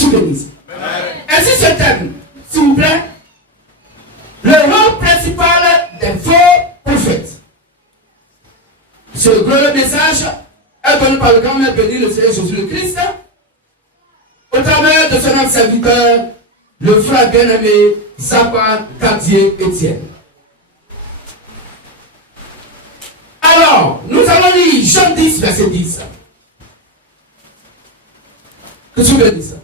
se bénisse. Ainsi se termine, s'il vous plaît, le rôle principal des faux prophètes. Ce glorieux message est donné par le grand maître béni, le Seigneur Jésus le Christ, au travers de son serviteur, le frère bien-aimé Zappa Cartier Étienne. Alors, nous allons lire Jean 10, verset 10. Que tu veux dire ça?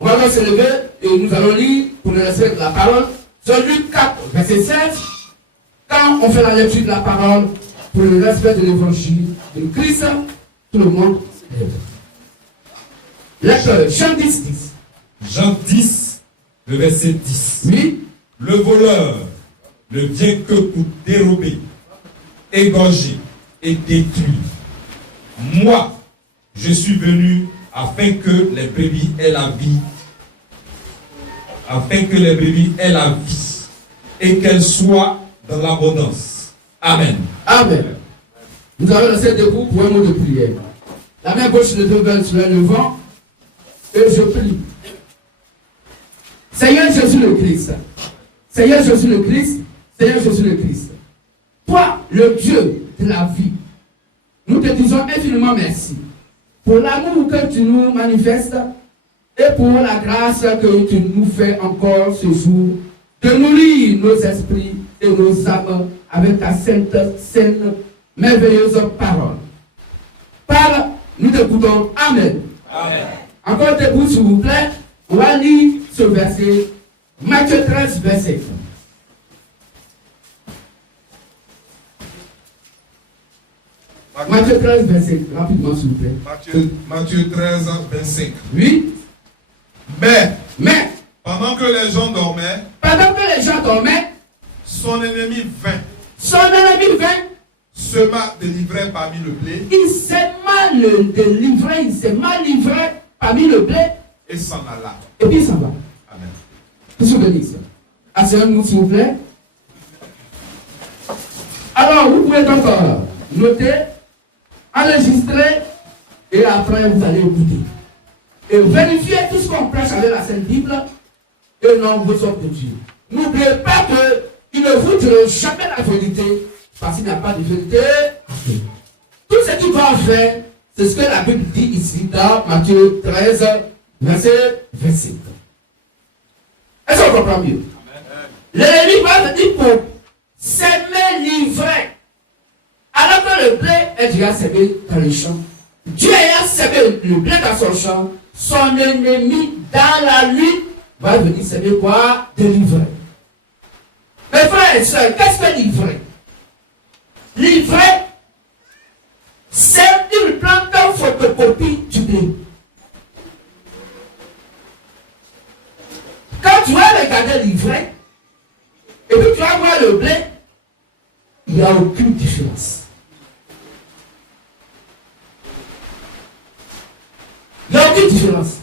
On va donc se lever et nous allons lire pour le respect de la parole. Jean Luc 4, verset 16. Quand on fait la lecture de la parole pour le respect de l'évangile de Christ, tout le monde lève. Lecteur, Jean 10, 10. Jean 10, le verset 10. Oui. Le voleur ne vient que pour dérober, égorger et détruire. Moi, je suis venu afin que les brebis aient la vie, afin que les brebis aient la vie et qu'elles soient dans l'abondance. Amen. Amen. Nous allons rester debout pour un mot de prière. La main gauche de Dieu sur le vent et je prie. Seigneur Jésus le Christ, Seigneur Jésus le Christ, Seigneur Jésus le Christ, toi, le Dieu de la vie, nous te disons infiniment merci pour l'amour que tu nous manifestes et pour la grâce que tu nous fais encore ce jour de nourrir nos esprits et nos âmes avec ta sainte, merveilleuse parole. Parle, nous t'écoutons. Amen. Amen. Encore debout, s'il vous plaît. On va lire ce verset. Matthieu 13, verset 1. Matthieu 13, verset. Rapidement, s'il vous plaît. Matthieu 13, 25. Oui. Mais, pendant que les gens dormaient, son ennemi vint, sema de l'ivraie parmi le blé, il s'est mal livré parmi le blé, et s'en alla. et puis il s'en va. Amen. Que se bénisse. Asseyez-nous, s'il vous plaît. Alors, vous pouvez donc noter, enregistrer, et après vous allez écouter. Et vérifier tout ce qu'on prêche avec la Sainte Bible et non vos œuvres de Dieu. N'oubliez pas qu'ils ne vous diront jamais la vérité parce qu'il n'y a pas de vérité. Tout ce qu'ils vont faire, c'est ce que la Bible dit ici dans Matthieu 13, verset 25. Est-ce qu'on comprend mieux? L'ennemi va venir pour s'aimer l'ivraie. Alors que le blé est déjà semé dans les champs. Dieu ayant semé le blé dans son champ, son ennemi dans la nuit va venir s'aimer quoi? De l'ivraie. Mes frères et sœurs, qu'est-ce que l'ivraie? L'ivraie, c'est une plante photocopie du blé. Quand tu vas regarder l'ivraie, et puis tu vas voir le blé, il n'y a aucune différence. Il n'y a aucune différence.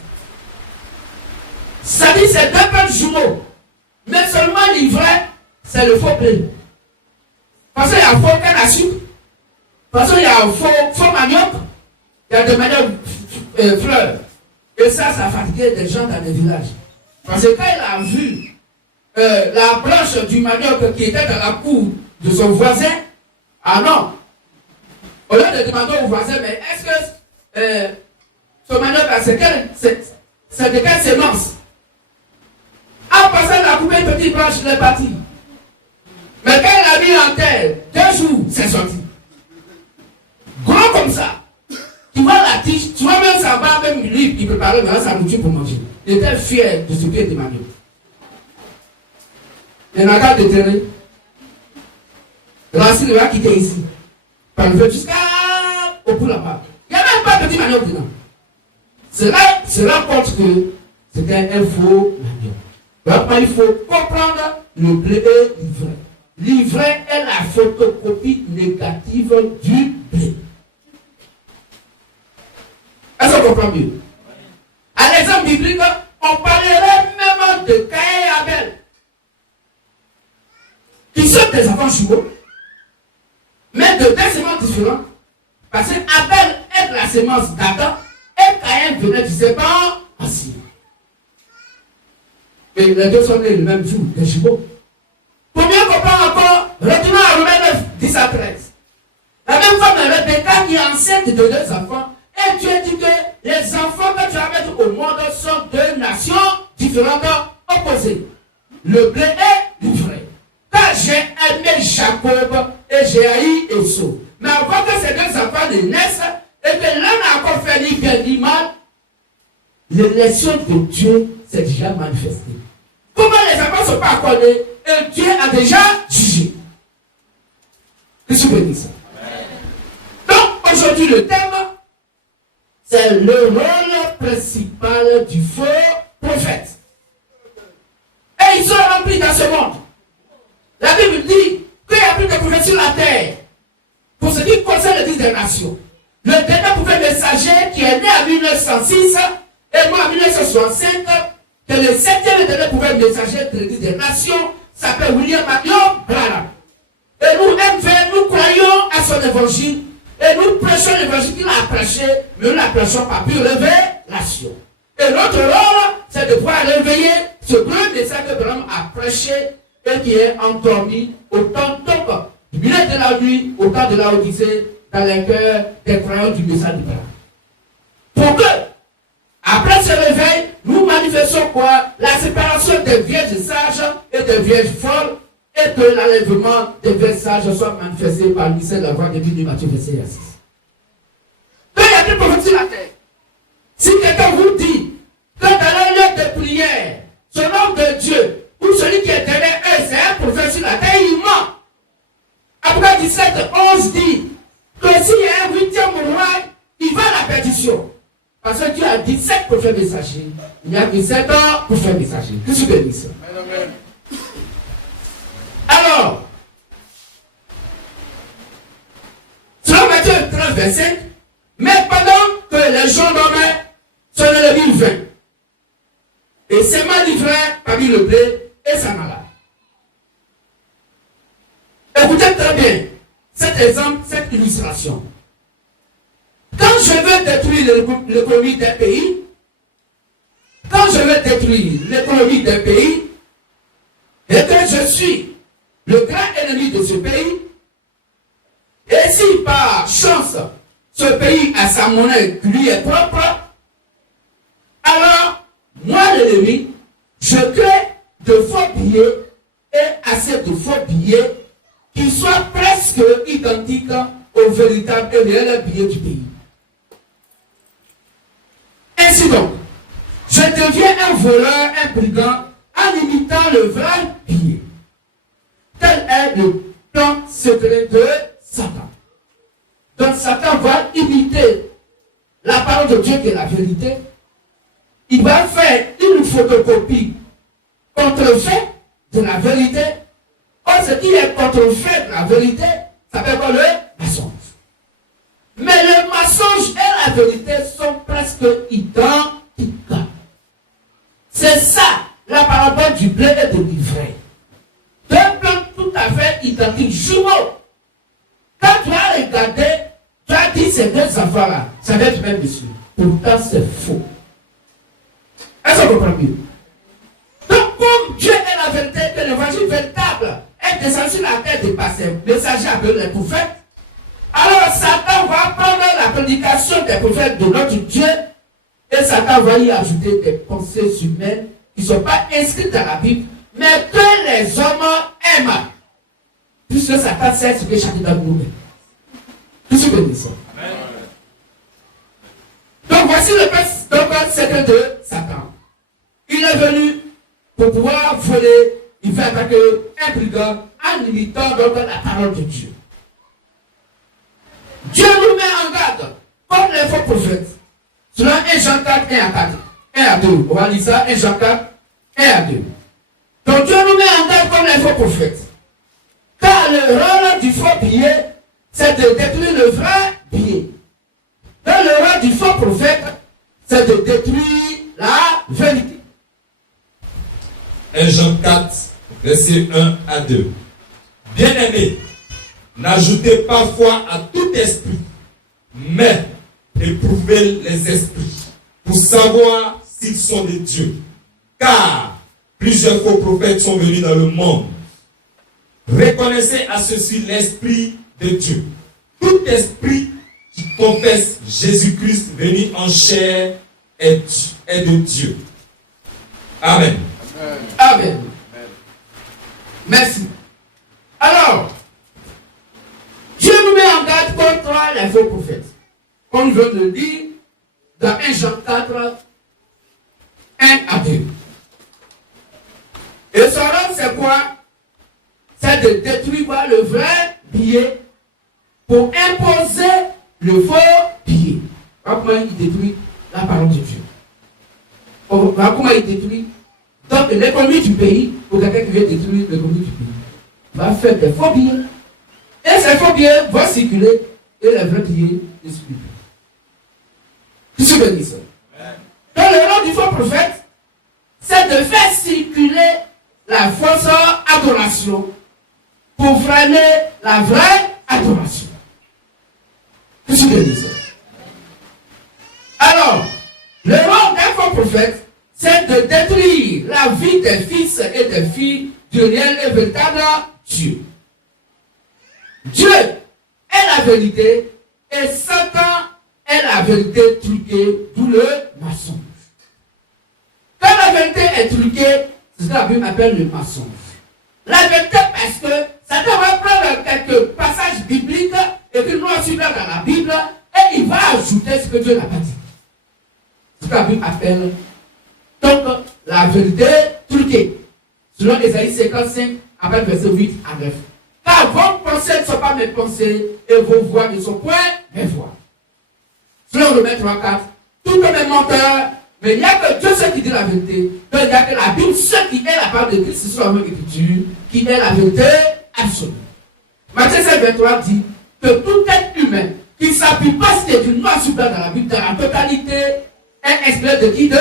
Ça dit c'est deux pains de jumeaux. Mais seulement l'ivraie, c'est le faux blé. Parce qu'il y a un faux canne à sucre. Parce qu'il y a un faux manioc. Il y a des manioc fleurs. Et ça fatiguait des gens dans les villages. Parce que quand il a vu la branche du manioc qui était dans la cour de son voisin, ah non. Au lieu de demander au voisin, mais est-ce que ce manioc, c'est de quelle sémence? En passant la couper une petite branche, il est parti. Mais quand il a mis en terre, 2 jours, c'est sorti. Gros comme ça. Tu vois la tige, tu vois même sa barbe, même lui, il préparait maintenant sa nourriture pour manger. Il était fier de ce qui était manioc. Il y en a qu'à déterrer. Racine va quitter ici. Par le feu jusqu'au bout là-bas. Il n'y a même pas de petit manioc dedans. Cela compte que c'était un faux manioc. Après, il faut comprendre le blé et l'ivraie. L'ivraie est la photocopie négative du blé. Est-ce qu'on comprend mieux? À l'exemple biblique, on parlerait même de Caïn et Abel, qui sont des enfants jumeaux, mais de deux semences différentes. Parce que Abel est de la semence d'Adam et Caïn venait du serpent ancien. Et les deux sont nés le même jour, des jumeaux. Pour mieux comprendre encore, retournons à Romains 9, 10 à 13. La même femme Rebecca qui est enceinte de 2 enfants, et Dieu dit que les enfants que tu vas mettre au monde sont 2 nations différentes, opposées. Le blé et l'ivraie. Car j'ai aimé Jacob et j'ai haï Esau. Mais avant que ces 2 enfants ne naissent, et que l'un n'a encore fait ni bien ni mal, l'élection de Dieu s'est déjà manifestée. Comment les enfants ne sont pas accordés et Dieu a déjà jugé. Que je bénisse. Donc aujourd'hui le thème, c'est le rôle principal du faux prophète. Et ils sont remplis dans ce monde. La Bible dit qu'il n'y a plus de prophètes sur la terre. Pour ce qui concerne le 10 des nations. Le dernier prophète messager qui est né en 1906 et moi en 1965, que le 7e et dernier prophète messager de l'Église des nations s'appelle William Marion Branham. Et nous, MV, nous croyons à son évangile et nous prêchons l'évangile qu'il a prêché, mais nous ne la prêchons pas pure révélation. Et notre rôle, c'est de pouvoir réveiller ce grand message que Branham a prêché et qui est endormi au temps du milieu de la nuit, au temps de la Odyssée, dans les cœurs des croyants du message de Branham. Pour que, après ce réveil, nous manifestons quoi? La séparation des vierges sages et des vierges folles, et que l'enlèvement des vierges sages soit manifesté par le mystère de la voix de Bible de Matthieu, verset 6. Donc il y a plus de prophètes sur la terre. Si quelqu'un vous dit que dans le lieu de prière, ce nom de Dieu, ou celui qui est derrière eux, c'est un prophète sur la terre, il ment. Après 17, 11 dit que s'il y a un 8e roi, il va à la perdition. Parce que Dieu a 17 prophètes messagers. Il y a 17 prophètes messagers. Que je bénisse. Alors, selon Matthieu 13, verset, mais pendant que les gens dormaient, sonnaient le 1020. Et ses mains livraient parmi le blé et sa malade. Écoutez très bien cet exemple, cette illustration. Quand je veux détruire l'économie d'un pays, et que je suis le grand ennemi de ce pays, et si par chance ce pays a sa monnaie qui lui est propre, alors moi l'ennemi, je crée de faux billets et assez de faux billets qui soient presque identiques aux véritables et réels billets du pays. Ainsi donc, je deviens un voleur, un brigand, en imitant le vrai billet. Tel est le plan secret de Satan. Donc Satan va imiter la parole de Dieu qui est la vérité. Il va faire une photocopie contrefait de la vérité. Or, ce qui est contrefait de la vérité, ça s'appelle quoi? Le mensonge. Mais le mensonge et la vérité sont presque identiques. C'est ça la parabole du blé et de l'ivraie. 2 plans tout à fait identiques, jumeaux. Quand tu as regardé, tu as dit ces 2 enfants-là, ça va être même dessus. Pourtant, c'est faux. Est-ce qu'on comprend mieux? Donc, comme Dieu est la vérité, que l'évangile véritable est descendu sur la terre des passés, messager appelé les prophètes, alors Satan va prendre la prédication des prophètes de notre Dieu et Satan va y ajouter des pensées humaines qui ne sont pas inscrites dans la Bible, mais que les hommes aiment. Puisque Satan sait ce que chacun d'entre nous est. Tout ce que nous sommes. Donc voici le secret de Satan. Il est venu pour pouvoir voler, il fait attaquer un brigand en imitant donc la parole de Dieu. Dieu nous met en garde contre les faux prophètes. Selon 1 Jean 4, 1 à 4, 1 à 2. On va lire ça, 1 Jean 4, 1 à 2. Donc Dieu nous met en garde contre les faux prophètes. Car le rôle du faux billet, c'est de détruire le vrai billet. Et le rôle du faux prophète, c'est de détruire la vérité. 1 Jean 4, verset 1 à 2. Bien-aimés, n'ajoutez pas foi à tout esprit, mais éprouvez les esprits pour savoir s'ils sont de Dieu. Car plus plusieurs faux prophètes sont venus dans le monde. Reconnaissez à ceci l'Esprit de Dieu. Tout esprit qui confesse Jésus-Christ venu en chair est de Dieu. Amen. Amen. Merci. Alors, Dieu nous met en garde contre les faux prophètes. Comme je viens de le dire, dans 1 Jean 4, 1 à 2. Et son rôle, c'est quoi? C'est de détruire le vrai billet pour imposer le faux billet. Voilà comment il détruit la parole de Dieu. Voilà comment il détruit donc l'économie du pays. Pour quelqu'un qui veut détruire l'économie du pays, il va faire des faux billets. Et ces faux billets vont circuler et les vrais billets ne circulent plus. Tu sais ça. Donc le rôle du faux prophète, c'est de faire circuler la fausse adoration pour freiner la vraie adoration. Tu sais ça. Alors, le rôle d'un faux prophète, c'est de détruire la vie des fils et des filles du réel et véritable Dieu. Dieu est la vérité et Satan est la vérité truquée, d'où le mensonge. Quand la vérité est truquée, c'est ce que la Bible appelle le mensonge. La vérité, parce que Satan va prendre quelques passages bibliques écrits noir sur blanc dans la Bible et il va ajouter ce que Dieu n'a pas dit. C'est ce que la Bible appelle donc la vérité truquée. Selon Ésaïe 55, après verset 8 à 9. Car vos pensées ne sont pas mes pensées et vos voix ne sont point mes voix. Selon Romains 3, 4, tout le même menteur, mais il n'y a que Dieu seul qui dit la vérité. Donc il n'y a que la Bible seule qui est la parole de Christ sur la même écriture, qui est la vérité absolue. Matthieu 5, 23 dit que tout être humain qui ne s'appuie pas sur du noir sur blanc dans la Bible, dans la totalité, est esprit de qui? De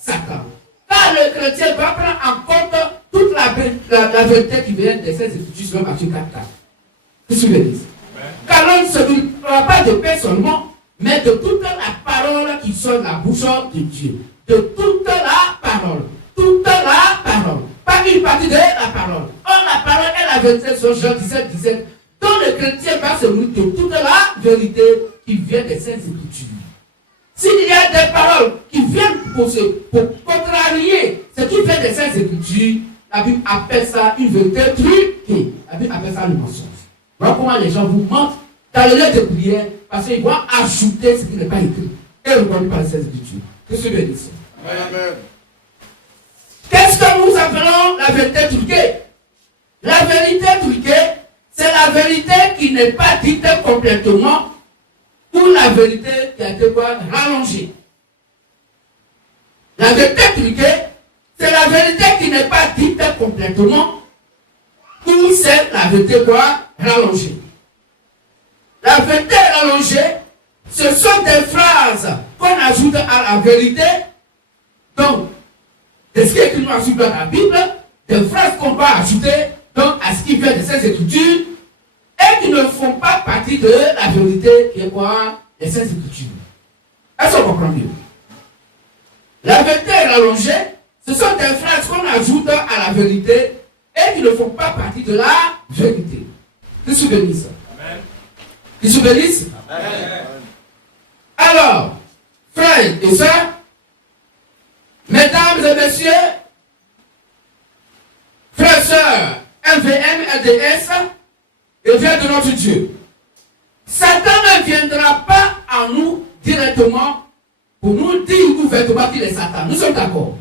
Satan. Car le chrétien va prendre en compte toute la vérité qui vient des Saintes Écritures selon Matthieu 4, 4. Vous vous souvenez? Car l'on ne se parle pas de paix seulement, mais de toute la parole qui sort de la bouche de Dieu. De toute la parole. Toute la parole. Pas une partie de la parole. Or, la parole est la vérité sur Jean 17, 17. dont le chrétien va se nourrir de toute la vérité qui vient des Saintes Écritures. S'il y a des paroles qui viennent pour contrarier ce qui vient des Saintes Écritures, la Bible appelle ça une vérité truquée. La Bible appelle ça le mensonge. Voilà comment les gens vous mentent dans le lieu de prière parce qu'ils vont ajouter ce qui n'est pas écrit et reconnu par les Saintes Écritures. Qu'est-ce que je dis ça? Amen. Qu'est-ce que nous appelons la vérité truquée? La vérité truquée, c'est la vérité qui n'est pas dite complètement ou la vérité qui a été quoi? Rallongée. La vérité truquée, c'est la vérité qui n'est pas dite complètement ou c'est la vérité quoi? Rallongée. La vérité rallongée, ce sont des phrases qu'on ajoute à la vérité. Donc, de ce qui est écrit dans la Bible, des phrases qu'on va ajouter donc, à ce qui vient de ces Écritures et qui ne font pas partie de la vérité qui est quoi? Les Saintes Écritures. Est-ce qu'on comprend mieux? La vérité rallongée, ce sont des phrases qu'on ajoute à la vérité et qui ne font pas partie de la vérité. Qui se bénissent? Amen. Qui se bénissent? Amen. Alors, frères et sœurs, mesdames et messieurs, frères et sœurs, MVM, LDS, et vient de notre Dieu. Satan ne viendra pas à nous directement pour nous dire ouvertement qu'il est Satan. Nous sommes d'accord.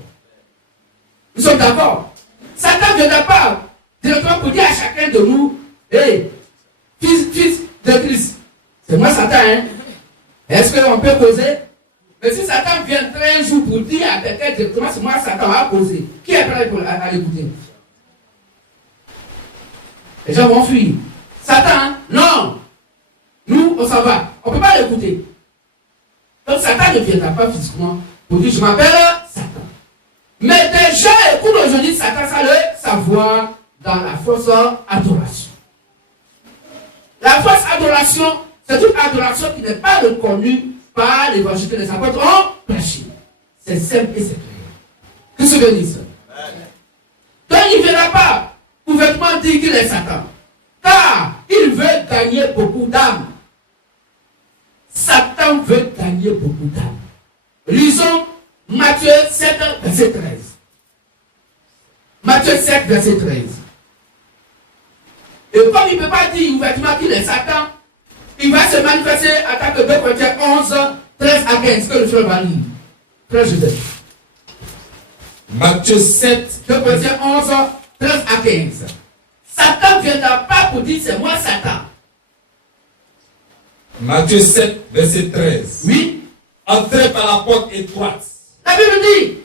Nous sommes d'accord. Satan ne viendra pas directement pour dire à chacun de nous, hey, fils de Christ, c'est moi Satan, hein? Est-ce qu'on peut causer? Mais si Satan viendrait un jour pour dire à quelqu'un directement, c'est moi Satan, à causer. Qui est prêt à l'écouter? Les gens vont fuir. Satan, non. Nous, on s'en va. On ne peut pas l'écouter. Donc Satan ne viendra pas physiquement pour dire je m'appelle Satan. Mais des gens écoutent aujourd'hui Satan sans le savoir dans la fausse adoration. La fausse adoration, c'est une adoration qui n'est pas reconnue par l'évangile que les apôtres ont prêché. C'est simple et c'est clair. Que se bénisse. il ne verra pas ouvertement dire qu'il est Satan. Car il veut gagner beaucoup d'âmes. Satan veut gagner beaucoup d'âmes. Lisons Matthieu 7, verset 13. Matthieu 7, verset 13. Et comme il ne peut pas dire ouvertement qu'il est Satan, il va se manifester à travers 2 Corinthiens 11, 13 à 15, que le frère va lire. Frère Joseph. Matthieu 7, 2 Corinthiens 11, 13 à 15. Satan ne viendra pas pour dire c'est moi Satan. Matthieu 7, verset 13. Oui. Entrez par la porte étroite. La Bible dit,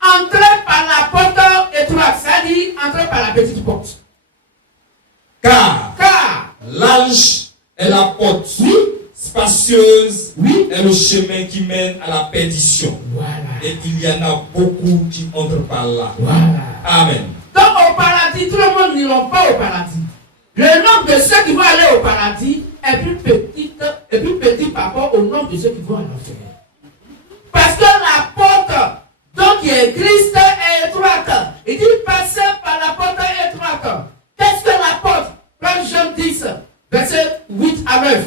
entrez par la porte étroite, c'est-à-dire entrez par la petite porte. Car large est la porte, spacieuse est le chemin qui mène à la perdition. Voilà. Et il y en a beaucoup qui entrent par là. Voilà. Amen. Donc au paradis, tout le monde n'ira pas au paradis. Le nombre de ceux qui vont aller au paradis est plus petit par rapport au nombre de ceux qui vont à l'enfer. Parce que la porte, donc qui est Christ, est étroite. Il dit passez par la porte étroite. Qu'est-ce que la porte? Quand Jean 10, verset 8 à 9.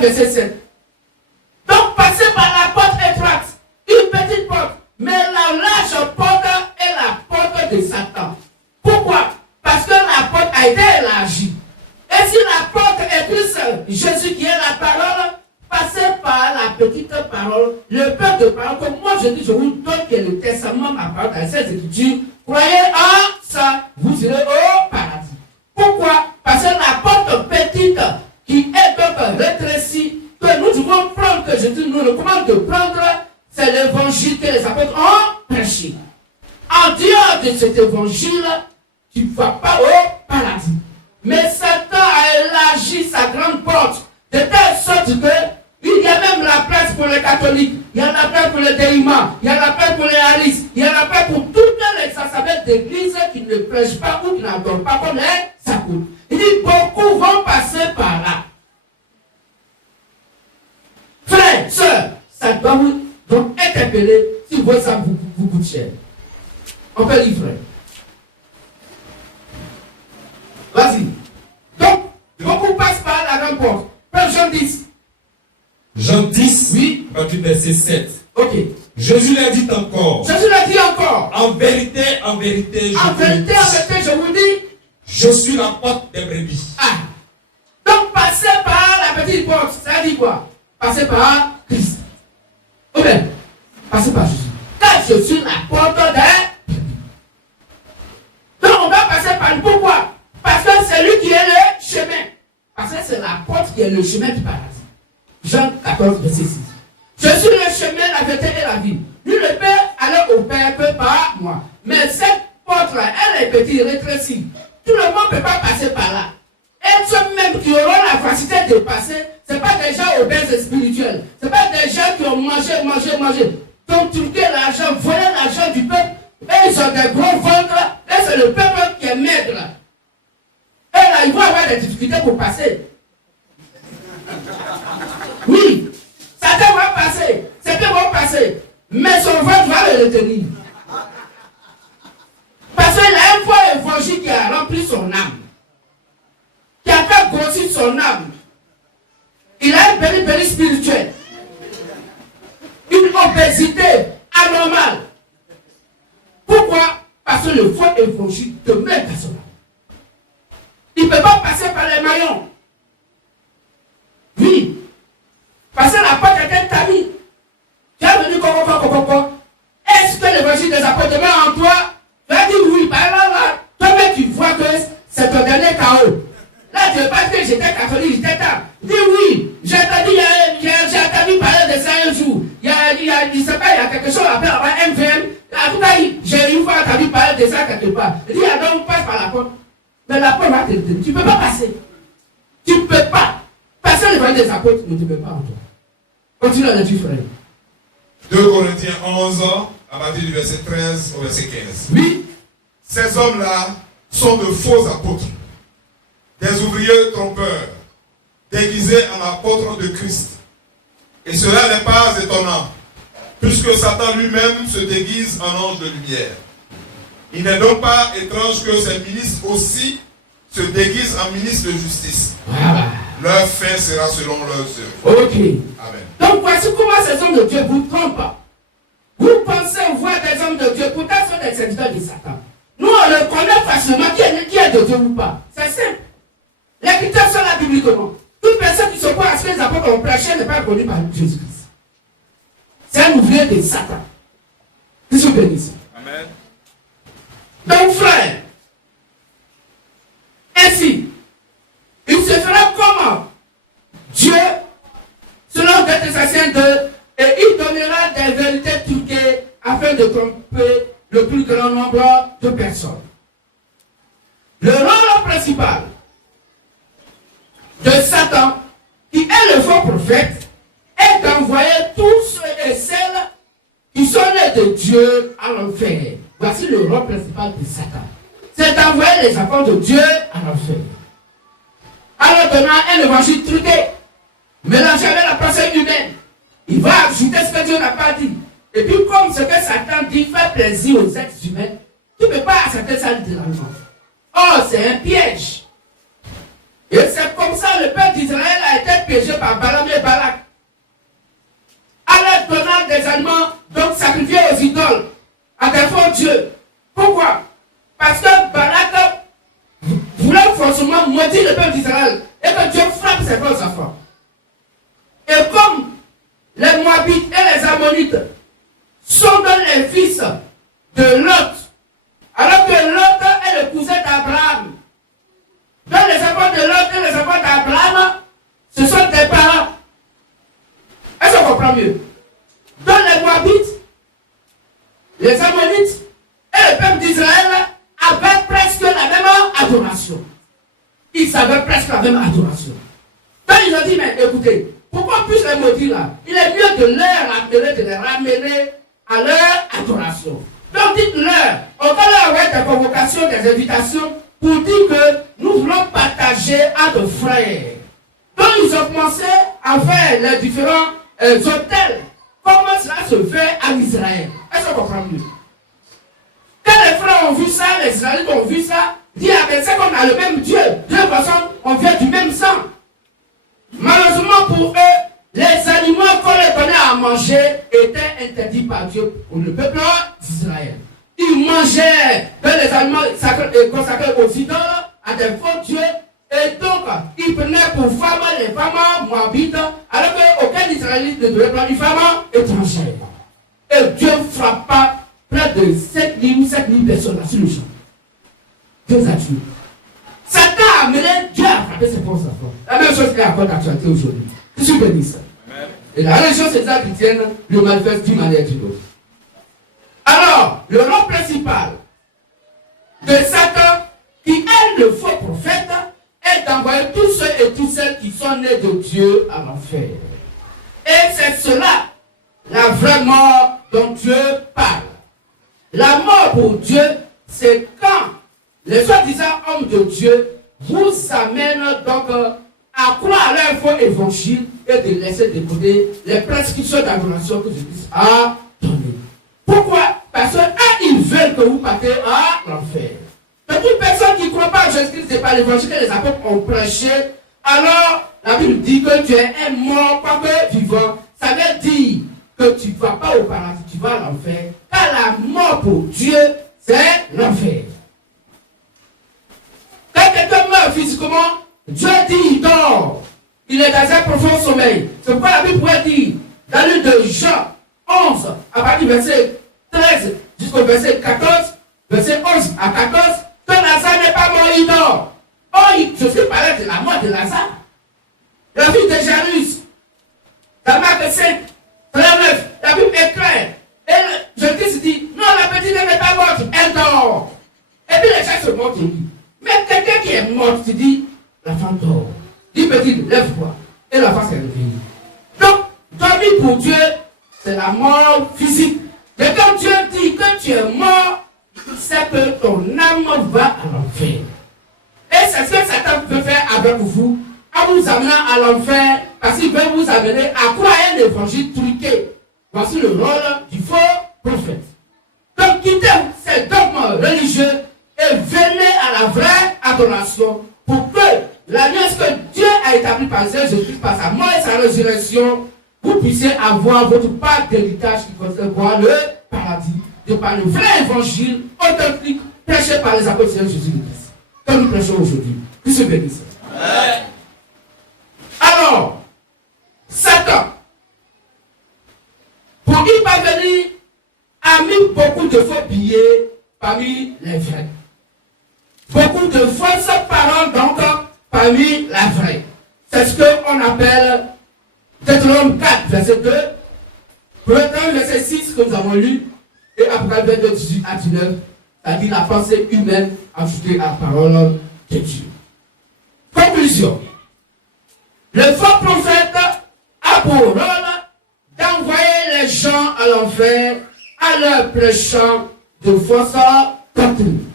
Verset 7. Donc passez par la porte étroite. Une petite porte. Mais la large porte est la porte de Satan. Pourquoi? Parce que la porte a été élargie. Et si la porte est Christ, Jésus qui est la parole, passez par la petite parole, le peuple de parole, comme moi je dis, je vous donne que le testament, ma parole, dans ces écritures, croyez en ça, vous irez au paradis. Pourquoi? Parce que la porte petite, qui est donc rétrécie, que nous devons prendre, que Jésus nous recommande de prendre, c'est l'évangile que les apôtres ont prêché. En dehors de cet évangile, tu ne vas pas au paradis. Mais Satan a élargi sa grande porte de telle sorte que il y a même la place pour les catholiques, il y a la place pour les déimans, il y a la place pour les haristes, il y a la place pour toutes les assemblées d'église qui ne prêchent pas ou qui n'adorent pas comme les apôtres. Il dit beaucoup vont passer par là. Frères, sœurs, ça doit vous donc interpeller si vous voyez ça vous coûte cher. On peut livrer. Vas-y. Donc, beaucoup passent par la grande porte. Père Jean 10. Jean 10, oui. Verset 7. Ok. Jésus l'a dit encore. Jésus l'a dit encore. En vérité, je vous dis. Je suis la porte des brebis. Ah. Donc, passez par la petite porte. Ça dit quoi? Passez par Christ. Ou bien, passez par Jésus. Car je suis la porte des brebis. Donc, on va passer par lui. Pourquoi? Parce que c'est lui qui est le chemin. Parce que c'est la porte qui est le chemin du paradis. Jean 14, verset 6. Je suis le chemin, la vérité et la vie. Lui, le Père, allait au Père que par moi. Mais cette porte-là, elle est petite, rétrécie. Tout le monde ne peut pas passer par là. Et ceux même qui auront la facilité de passer, ce n'est pas des gens obèses spirituels. Ce n'est pas des gens qui ont mangé. Donc, truqué l'argent, volé l'argent du peuple. Et ils ont des gros ventres. Et c'est le peuple qui est maigre. Et là, ils vont avoir des difficultés pour passer. Oui, Satan va passer, certains vont passer, mais son ventre va le retenir. Parce qu'il a un faux évangile qui a rempli son âme, qui a fait grossir son âme. Il a une péripérie spirituelle, une obésité anormale. Pourquoi? Parce que le faux évangile te met à son âme. Il ne peut pas passer par les maillons. Oui. Parce que la porte était tarie. Tu es venu quoi. Est-ce que l'évangile des apôtres demeure en toi? Tu as dit oui. Par là. Toi-même tu vois que c'est ton dernier chaos. Là tu ne veux pas dire que j'étais catholique, j'étais tard. Dis oui. J'ai entendu parler de ça un jour. Il y a quelque chose à faire avant MVM. En tout cas, j'ai une fois entendu parler de ça quelque part. Il dit alors on passe par la porte. Mais la porte va te retenir. Tu ne peux pas passer. Tu ne peux pas. Parce que l'évangile des apôtres ne te met pas en toi. Continue à le dire, frère. 2 Corinthiens 11, à partir du verset 13 au verset 15. Oui. Ces hommes-là sont de faux apôtres, des ouvriers trompeurs, déguisés en apôtres de Christ. Et cela n'est pas étonnant, puisque Satan lui-même se déguise en ange de lumière. Il n'est donc pas étrange que ces ministres aussi se déguisent en ministres de justice. Voilà. Leur fin sera selon leurs œuvres. Ok. Amen. Donc voici comment ces hommes de Dieu vous trompent. Vous pensez voir des hommes de Dieu, pourtant ce sont des serviteurs de Satan. Nous on le connaît facilement qui est de Dieu ou pas. C'est simple. Les critères sont là bibliquement. Toute personne qui se croit à ce que les apôtres ont prêché n'est pas connue par Jésus-Christ. C'est un ouvrier de Satan. Qui se bénisse. Amen. Donc frère, ainsi, il se fera comme Dieu, selon 2 Thessaloniciens 2, et il donnera des vérités truquées afin de tromper le plus grand nombre de personnes. Le rôle principal de Satan, qui est le faux prophète, est d'envoyer tous ceux et celles qui sont nés de Dieu à l'enfer. Voici le rôle principal de Satan. C'est d'envoyer les enfants de Dieu à l'enfer. Alors donnant un évangile truqué, mélangé avec la pensée humaine, il va ajouter ce que Dieu n'a pas dit. Et puis comme ce que Satan dit fait plaisir aux êtres humains, tu ne peux pas accepter ça littéralement. Oh, c'est un piège. Et c'est comme ça le peuple d'Israël a été piégé par Balaam et Balak. En leur donnant des aliments, donc sacrifiés aux idoles, à des faux dieux. Pourquoi? Parce que Balak voulait forcément maudire le peuple d'Israël et que Dieu frappe ses faux enfants. Et comme les Moabites et les Ammonites sont les fils de Lot, alors que Lot est le cousin d'Abraham, donc les enfants de Lot et les enfants d'Abraham, ce sont des parents. Est-ce qu'on comprend mieux? Donc les Moabites, les Ammonites et le peuple d'Israël avaient presque la même adoration. Ils savaient presque la même adoration. Donc ils ont dit, mais écoutez, pourquoi puis-je les maudire là? Il est mieux de les ramener à leur adoration. Donc dites-leur, on va leur envoyer des convocations, des invitations pour dire que nous voulons partager entre frères. Donc ils ont commencé à faire les différents hôtels. Comment cela se fait en Israël? Est-ce qu'on comprend mieux? Quand les frères ont vu ça, les Israélites ont vu ça, disent, ah ben c'est qu'on a le même Dieu. De toute façon, on vient du même sang. Malheureusement pour eux, les aliments qu'on leur donnait à manger étaient interdits par Dieu pour le peuple d'Israël. Ils mangeaient les aliments consacrés aux idoles, à des faux dieux, et donc ils prenaient pour femmes les femmes moabites, alors qu'aucun Israélite ne devait prendre une femme étrangère. Et Dieu frappa près de 7 000 ou 7 000 personnes là sur le champ. Dieu a tué. Satan a amené Dieu à frapper ses forces enfants. La même chose est encore d'actualité aujourd'hui. Je suis béni ça. Et la religion c'est ça chrétienne le manifeste d'une manière ou d'une autre. Alors, le rôle principal de Satan, qui est le faux prophète, est d'envoyer tous ceux et toutes celles qui sont nés de Dieu à l'enfer. Et c'est cela, la vraie mort dont Dieu parle. La mort pour Dieu, c'est quand les soi-disant hommes de Dieu vous amènent donc à croire à leur faux évangile et de laisser de côté les prescriptions d'adoration que Jésus a données. Pourquoi? Parce qu'ils veulent que vous partez à l'enfer. Donc toute personne qui ne croit pas à Jésus-Christ, c'est pas l'évangile que les apôtres ont prêché, alors la Bible dit que tu es un mort, pas que vivant. Ça veut dire que tu ne vas pas au paradis, tu vas à l'enfer. Car la mort pour Dieu, c'est l'enfer. Quand quelqu'un meurt physiquement, Dieu dit il dort. Il est dans un profond sommeil. C'est pourquoi la Bible pourrait dire, dans le livre de Jean 11, à partir du verset 13 jusqu'au verset 14, verset 11 à 14, que Lazare n'est pas mort, il dort. Oh, je suis parlé de la mort de Lazare. La fille de Jairus, dans Marc 5, 39, la Bible est claire. Et Jésus dit, non, la petite n'est pas morte, elle dort. Et puis les gens se moquent de lui. Mais quelqu'un qui est mort, tu dis, la femme dort. Dis petite, lève-toi. Et la femme s'est réveillée. Donc, dormir pour Dieu, c'est la mort physique. Et quand Dieu dit que tu es mort, c'est que ton âme va à l'enfer. Et c'est ce que Satan peut faire avec vous, en vous amenant à l'enfer, parce qu'il veut vous amener à croire un évangile truqué. Voici le rôle du faux prophète. Donc quittez les dogmes religieux et venez à la vraie adoration pour que l'alliance que Dieu a établie par Jésus-Christ, par sa mort et sa résurrection, vous puissiez avoir votre part d'héritage qui concerne le paradis, de par le vrai évangile authentique prêché par les apôtres de Jésus-Christ, que nous prêchons aujourd'hui. Que se bénisse. Alors, Satan, pour y parvenir, a mis beaucoup de faux billets parmi les vrais. Beaucoup de fausses paroles donc parmi la vraie. C'est ce qu'on appelle Deutéronome 4, verset 2, Proverbe verset 6 que nous avons lu, et après verset 18 à 19, c'est-à-dire la pensée humaine ajoutée à la parole de Dieu. Conclusion. Le faux prophète a pour rôle d'envoyer les gens à l'enfer à leur prêchant de fausses doctrines.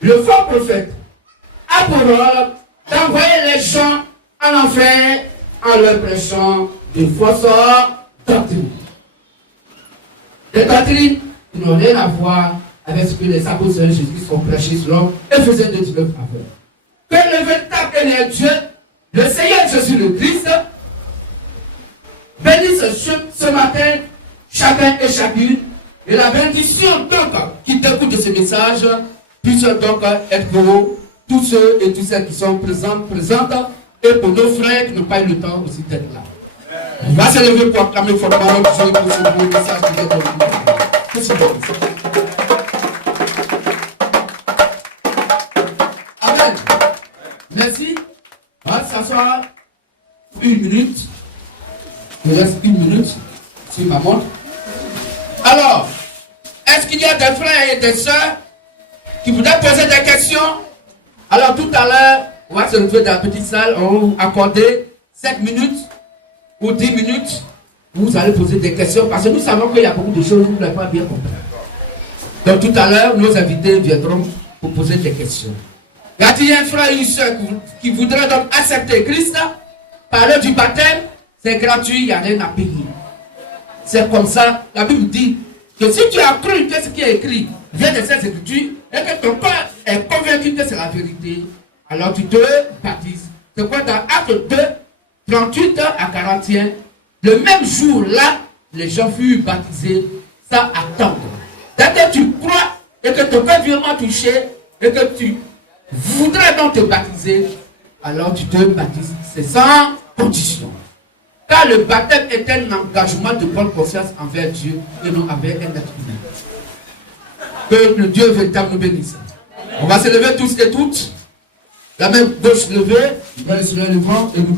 Le faux prophète a pour rôle d'envoyer les gens à l'enfer en leur prêchant de fausses doctrines. Des doctrines qui n'ont rien à voir avec ce que les apôtres de Jésus ont prêché selon Éphésiens 2:19 avant. Que le véritable éternel Dieu, le Seigneur Jésus le Christ, bénisse ce matin chacun et chacune, et la bénédiction donc qui découle de ce message puisse donc être pour tous ceux et toutes celles qui sont présentes, et pour nos frères qui n'ont pas eu le temps aussi d'être là. On va se lever pour acclamer fortement Dieu pour ce beau message qui vient de nous. Que c'est bon. Amen. Merci. On va s'asseoir une minute. Il me reste une minute sur ma montre. Alors, est-ce qu'il y a des frères et des sœurs qui voudraient poser des questions? Alors tout à l'heure, on va se retrouver dans la petite salle, on va vous accorder 5 minutes ou 10 minutes. Vous allez poser des questions parce que nous savons qu'il y a beaucoup de choses que vous n'avez pas bien compris. Donc tout à l'heure, nos invités viendront pour poser des questions. Y a-t-il un frère ou une sœur qui voudrait donc accepter Christ? Parler du baptême, c'est gratuit, il n'y a rien à payer. C'est comme ça, la Bible dit que si tu as cru que ce qui est écrit vient de ces écritures et que ton cœur est convaincu que c'est la vérité, alors tu te baptises. C'est quoi dans Acte 2, 38 à 41, le même jour-là, les gens furent baptisés sans attendre. Dès que tu crois et que ton cœur est vraiment touché et que tu voudrais donc te baptiser, alors tu te baptises. C'est sans condition. Car le baptême est un engagement de bonne conscience envers Dieu et non envers un être humain. Que le Dieu véritable nous bénisse. On va se lever tous et toutes. La main gauche levée, le soleil levant et nous